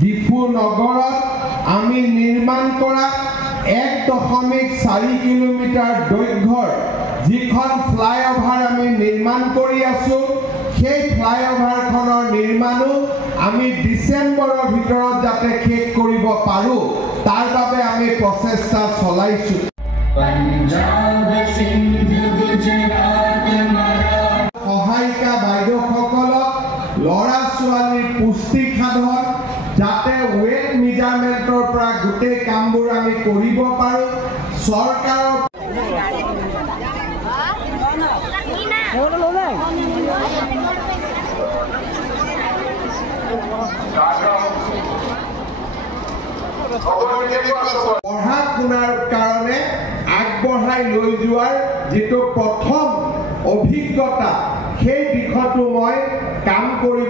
ডিফু নগৰত আমি নিৰ্মাণ কৰা 1.4 কিলোমিটাৰ দৈৰ্ঘ্যৰ যিখন ফ্লাইঅভাৰ আমি নিৰ্মাণ কৰি আছো সেই ফ্লাইঅভাৰখনৰ নিৰ্মাণো আমি ডিসেম্বৰৰ ভিতৰত যাতে শেষ কৰিব পাৰো তাৰ বাবে আমি প্ৰচেষ্টা চলাইছো পঞ্জাব সিন্ধ গুজৰাট সহায়িকা বাইদেউসকলক লৰা ছোৱালীৰ পুষ্টি সাধন যাতে ওয়েট মেজাৰমেন্টৰ পৰা গোটেই কামবোৰ আমি কৰিব পাৰো চৰকাৰৰ পঢ়া শুনাৰ কাৰণে আগবঢ়াই লৈ যোৱাৰ যিটো প্ৰথম অভিজ্ঞতা সেই দিশতো মই কাম কৰিব